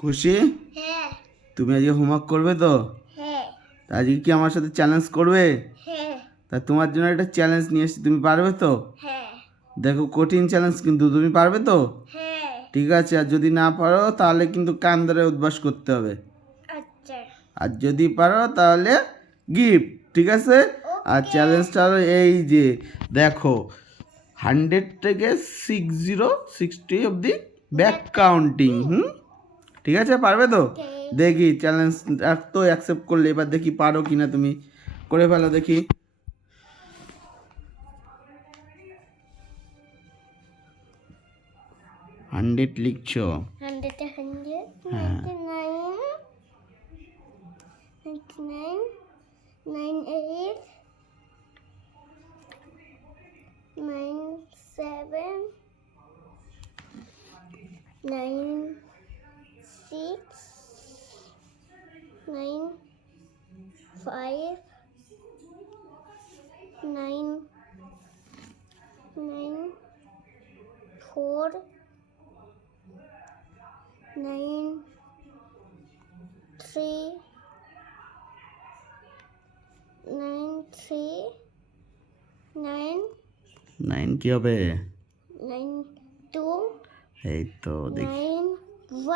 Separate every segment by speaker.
Speaker 1: খুশি?
Speaker 2: হ্যাঁ।
Speaker 1: তুমি আজকে হোমওয়ার্ক করবে তো?
Speaker 2: হ্যাঁ।
Speaker 1: আজকে কি আমার সাথে চ্যালেঞ্জ করবে?
Speaker 2: হ্যাঁ।
Speaker 1: তা তোমার জন্য একটা চ্যালেঞ্জ নিয়ে এসেছি তুমি পারবে তো? দেখো কঠিন চ্যালেঞ্জ কিন্তু তুমি পারবে তো? ঠিক আছে আর যদি না পারো তাহলে কিন্তু কান ধরে উদ্বাস করতে হবে।
Speaker 2: আচ্ছা।
Speaker 1: আর যদি পারো তাহলে গিফট ঠিক আছে? আর চ্যালেঞ্জটা হলো এই যে দেখো হান্ড্রেড থেকে সিক্স জিরো সিক্সটি অবধি ব্যাক কাউন্টিং হুম? ঠিক আছে পারবে তো? দেখি চ্যালেঞ্জ তো অ্যাকসেপ্ট করলে এবার দেখি পারো কি না তুমি। করে ফেলো দেখি। হান্ড্রেড লিখছো?
Speaker 2: হান্ড্রেড হান্ড্রেড
Speaker 1: হ্যাঁ।
Speaker 2: Ninety nine ninety nine nine eight nine seven nine six nine five nine nine four nine three nine three nine
Speaker 1: nine কি হবে
Speaker 2: nine two
Speaker 1: এই তো দেখি
Speaker 2: nine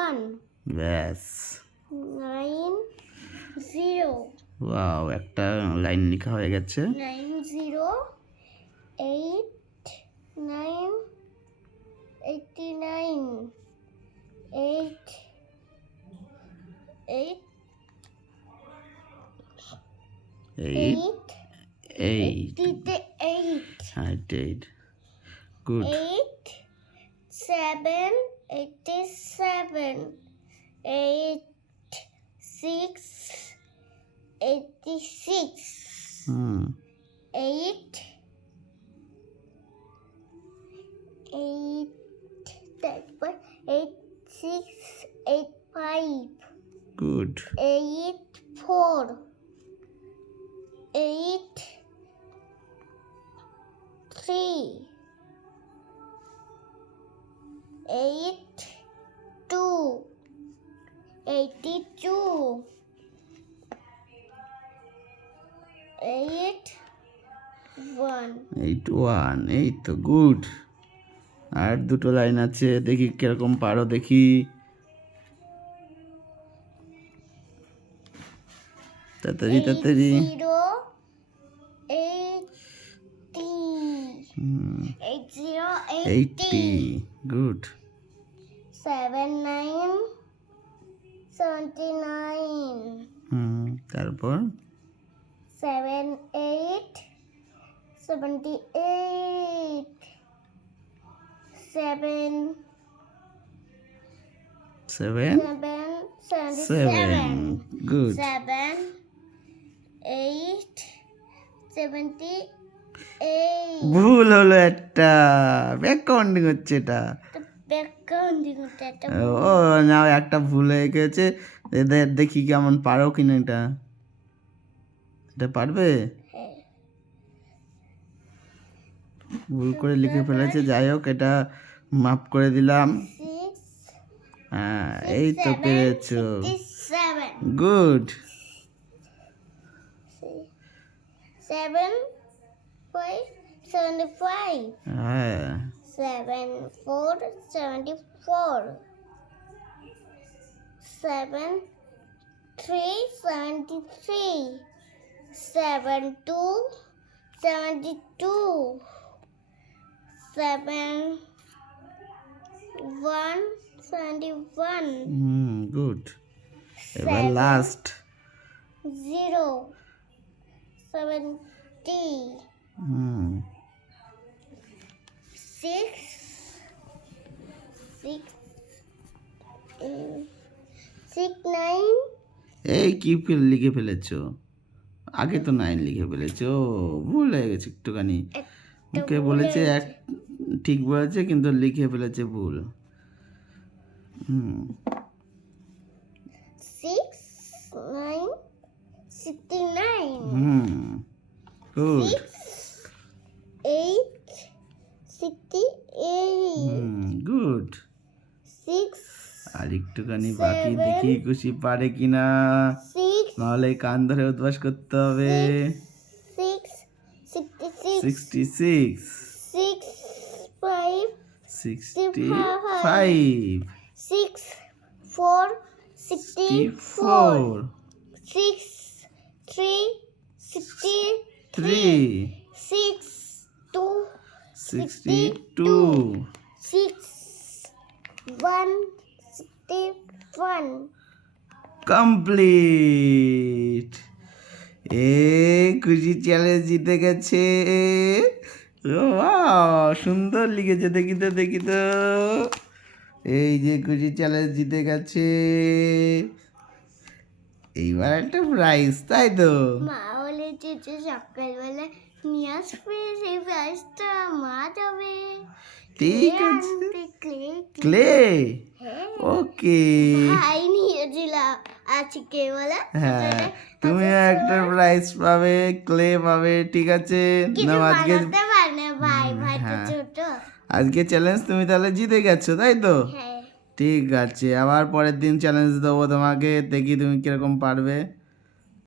Speaker 2: one.
Speaker 1: ব্যাস।
Speaker 2: Nine zero.
Speaker 1: ওয়াও একটা line লেখা হয়ে গেছে।
Speaker 2: Nine zero eight nine eighty nine eight eight eight eight
Speaker 1: eight. Eight. Eight
Speaker 2: eight. Seven eighty seven. eight six eighty six
Speaker 1: hmm
Speaker 2: eight eight তারপর eight six eight five
Speaker 1: good
Speaker 2: eight four eight three eight 82 eight one
Speaker 1: এই তো good আর দুটো line আছে দেখি কীরকম পারো দেখি। তাড়াতাড়ি তাড়াতাড়ি।
Speaker 2: Eighty
Speaker 1: good
Speaker 2: seven nine nine
Speaker 1: হুম তারপর
Speaker 2: eight seventy eight seven seven seven seven good eight seventy eight
Speaker 1: ভুল হলো একটা ব্যাক কাউন্টিং হচ্ছে এটা ও না একটা ভুল হয়ে গেছে। এদের দেখি কেমন পারো কিনা এটা। এটা পারবে? ভুল করে লিখে ফেলেছে যাই হোক এটা মাফ করে দিলাম। হ্যাঁ এই তো পেরেছ। Good.
Speaker 2: Seven five seventy five
Speaker 1: হ্যাঁ।
Speaker 2: seven four seventy four seven three seventy three seven two seventy two seven one seventy one
Speaker 1: hmm good এবার
Speaker 2: Seven.
Speaker 1: Last
Speaker 2: zero seventy
Speaker 1: hmm
Speaker 2: six six six nine.
Speaker 1: এই কি লিখে ফেলেছো? আগে তো nine লিখে ফেলেছো ভুল হয়ে গেছে একটুখানি। ওকে বলেছে এক ঠিক বলেছে কিন্তু লিখে ফেলেছে ভুল। হুম।
Speaker 2: six nine sixty nine
Speaker 1: হুম গুড
Speaker 2: six
Speaker 1: গুড আর একটুখানি বাকি দেখি খুশি পারে কিনা। নাহলে কান ধরে উদ্বাস করতে হবে। Six
Speaker 2: sixty six
Speaker 1: sixty six
Speaker 2: six five six
Speaker 1: four
Speaker 2: sixty four six three
Speaker 1: sixty
Speaker 2: three six
Speaker 1: sixty two
Speaker 2: six one sixty one
Speaker 1: complete এ খুশি চ্যালেঞ্জ জিতে গেছে। সুন্দর লিখেছে দেখি তো দেখি তো। এই যে খুশি চ্যালেঞ্জ জিতে গেছে। এইবার একটা প্রাইজ তাই তো?
Speaker 2: মা বলেছে সকালবেলা নিয়ে আসবে সেই প্রাইসটা মা যাবে
Speaker 1: ঠিক আছে
Speaker 2: ক্লে
Speaker 1: ওকে
Speaker 2: ভাই নিয়েছিল আজকে বলে
Speaker 1: হ্যাঁ তুমিও একটা প্রাইজ পাবে ক্লে পাবে ঠিক আছে? নাও আজকে
Speaker 2: না ভাই ভাই তো
Speaker 1: হ্যাঁ।
Speaker 2: ছোট।
Speaker 1: আজকে চ্যালেঞ্জ তুমি তাহলে জিতে গেছো তাই তো?
Speaker 2: হ্যাঁ।
Speaker 1: ঠিক আছে আবার পরের দিন চ্যালেঞ্জ দেবো তোমাকে দেখি তুমি কীরকম পারবে।